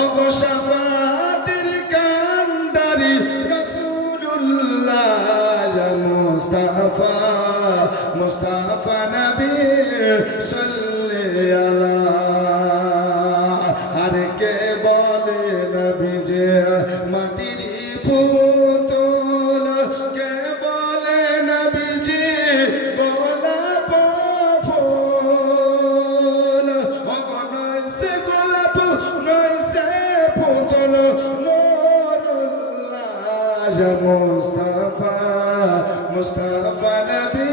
ওগো শাফাতের কান্ডারি রাসূলুল্লাহ মুস্তাফা মুস্তাফা নবী সাল্লাল্লাহু আলাইহি আর কে বলে নবী যে মাটির পুতুল কে বলে নবী যে গোলাপ ফুল ওগো নয় সে গোলাপ নয় সে পুতুল নূরুল্লাহ মুস্তাফা মুস্তাফা নবী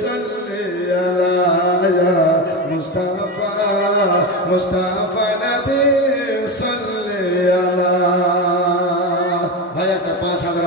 সাল্লাল্লাহু আলাইহি মুস্তাফা মুস্তাফা নবী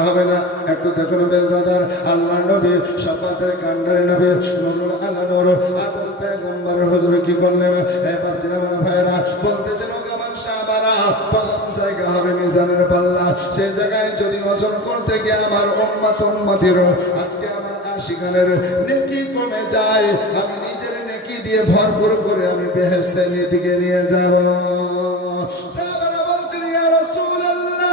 হবে না একটু দেখুন ব্রাদার আল্লাহ নবী শাফাতের কান্ডারি নবী নুরুল আলমর আদম পয়গম্বর হুজুর কি করলেন এবার জিনাবার ভাইরা বলতেছেন ও আমার সাহাবারা প্রথম জায়গা হবে মিজানের পাল্লা সেই জায়গায় যদি ওজন করতে গিয়ে আমার উম্মতের আজকে আমার আশিকানের নেকি কমে যায় আমি নিজের নেকি দিয়ে ভরপুর করে আমি বেহেশতের দিকে নিয়ে যাব। সাহাবারা বলছেন ইয়া রাসূলুল্লাহ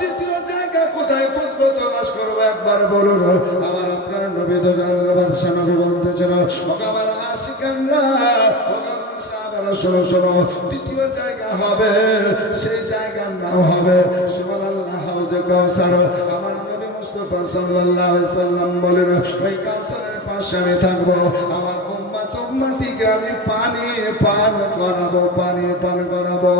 দ্বিতীয় জায়গা কোথায় খুঁজবো তলাশ করবো একবার বলুন। আমার আপনার নবী তো জানার বাদশা নবী বলতেছেন ও আমার আশিকানরা ও আমার সাহাবারা শোনো শোনো দ্বিতীয় জায়গা হবে সেই জায়গার নাম হবে সুবহানাল্লাহ হাউজে কাউসার। আমার নবী মুস্তাফা সাল্লাল্লাহু আলাইহি সাল্লাম বলেন ওই কাউসারের পাশে আমি থাকবো আমার উম্মতিকে আমি পানি পান করাবো পানি পান করাবো।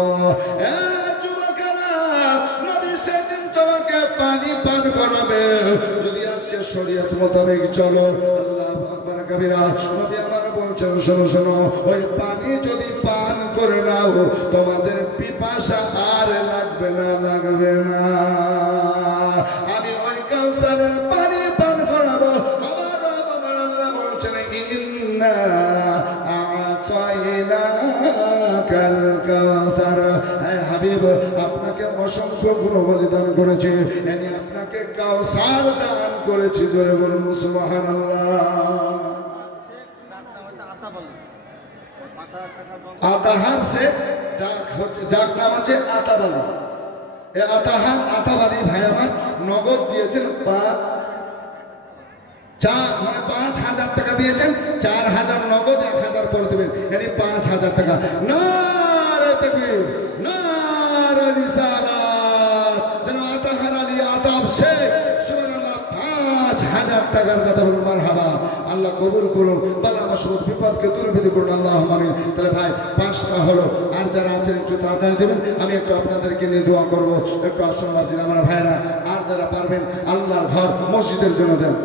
পানি পান করাবে যদি আজকে শরীয়ত মোতাবেক চলো। আল্লাহু আকবার কবিরা নবী আমার বলছেন শোনো শোনো ওই পানি যদি পান করে নাও তোমাদের পিপাসা আর লাগবে না লাগবে না। আমি ওই কাউসারের পানি পান করাবো। আমার রব আমার আল্লাহ বলছেন ইন্না আ'তাইনাকাল কাউসার। হাবিব আপনাকে অসংখ্য গুণ বলিদান করেছে এনি আপনাকে কাউসার দান করেছি জোরে বলুন সুবহানাল্লাহ। আতাহার সে ডাক হচ্ছে ডাক নাম হচ্ছে আতাবালি। এই আতাহার আতাবালি ভাই আমার নগদ দিয়েছেন 5,000 টাকা দিয়েছেন 4,000 নগদ 1,000 পরে দেবেন এনি 5,000 টাকা। নারে তাকবীর নারে রিসালাত যেন আতাহার আলী আতাব শেখ সুবহানাল্লাহ 5,000 টাকার দাতা বলুন মারহাবা। আল্লাহ কবুল করুন বালা মুসিবত বিপদকে দূরীভূত করুন আল্লাহুম্মা আমিন। তাহলে ভাই 5টা হলো আর যারা আছেন একটু তাড়াতাড়ি দেবেন আমি একটু আপনাদেরকে নিয়ে দোয়া করব একটু আশীর্বাদ দিন আমার ভাইরা। আর যারা পারবেন আল্লাহর ঘর মসজিদের জন্য দেন।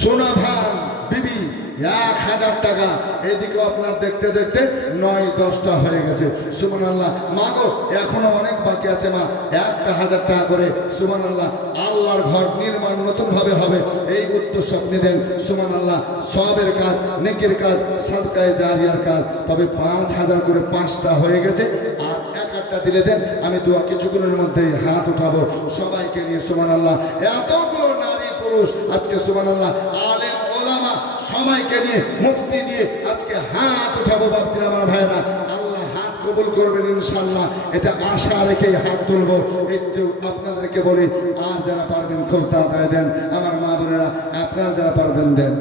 সোনা ভান বিবি 1,000 টাকা এদিকে আপনার দেখতে দেখতে 9-10টা হয়ে গেছে সুবহানাল্লাহ। মা গো এখনো অনেক বাকি আছে মা 1,000 টাকা করে সুবহানাল্লাহ। আল্লাহর ঘর নির্মাণ নতুন ভাবে হবে এই উদ্দেশ্য স্বপ্নে দেন সুবহানাল্লাহ। সবের কাজ নেকির কাজ সাদকায়ে জারিয়ার কাজ। তবে 5,000 করে 5টা হয়ে গেছে আর 1-1টা দিলে দেন আমি দোয়া কিছুক্ষণের মধ্যেই হাত উঠাবো সবাইকে নিয়ে সুবহানাল্লাহ। এতগুলো নারী পুরুষ আজকে সুবহানাল্লাহ আলেম ওলামা সবাইকে নিয়ে মুফতি নিয়ে আজকে হাত উঠাবো বাপজিরা আমার ভাইরা। আল্লাহ হাত কবুল করবেন ইনশাআল্লাহ এটা আশা রেখে হাত তুলবো। একটু আপনাদেরকে বলি আর যারা পারবেন খুব তাড়াতাড়ি দেন আমার মা বোনেরা আপনারা যারা পারবেন দেন।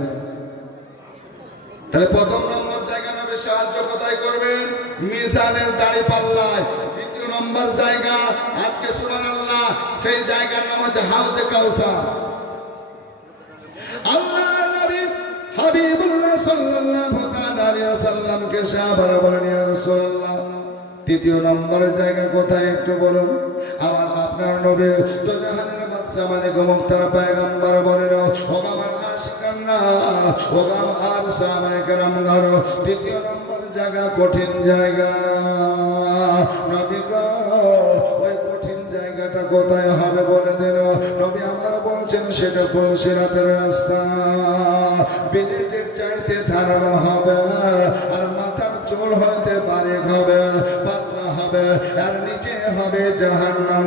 তাহলে প্রথম নম্বর জায়গা নেবে সাহায্য কোথায় করবেন মিজানের দাড়ি পাল্লায়। দ্বিতীয় নম্বর জায়গা আজকে সুবহানাল্লাহ সেই জায়গার নাম হচ্ছে হাউজে কাউসার। আল্লাহ নবী হাবিবুল্লাহ সাল্লাল্লাহু আলাইহি ওয়াসাল্লামকে সাহাবারা বলেন ইয়া রাসূলুল্লাহ তৃতীয় নম্বরের জায়গা কোথায় একটু বলুন। আমার আপনার নবী তো জাহানের বাদশা মালিক মুক্তার পয়গম্বর বলেন ও আমার আশিকানরা ও আমার সাহাবায়ে কেরাম ঘর তৃতীয় নম্বর জায়গা কঠিন জায়গা নবী গো ওই কঠিন জায়গাটা কোথায় হবে বলে দেন। নবী আমার বলছেন সেটা ফুলসিরাতের রাস্তা। বিলেটের চাইতে ধারালো হবে আর মাথার চুল হইতে বারিক হবে পাতলা হবে আর নিচে হবে জাহান্নাম।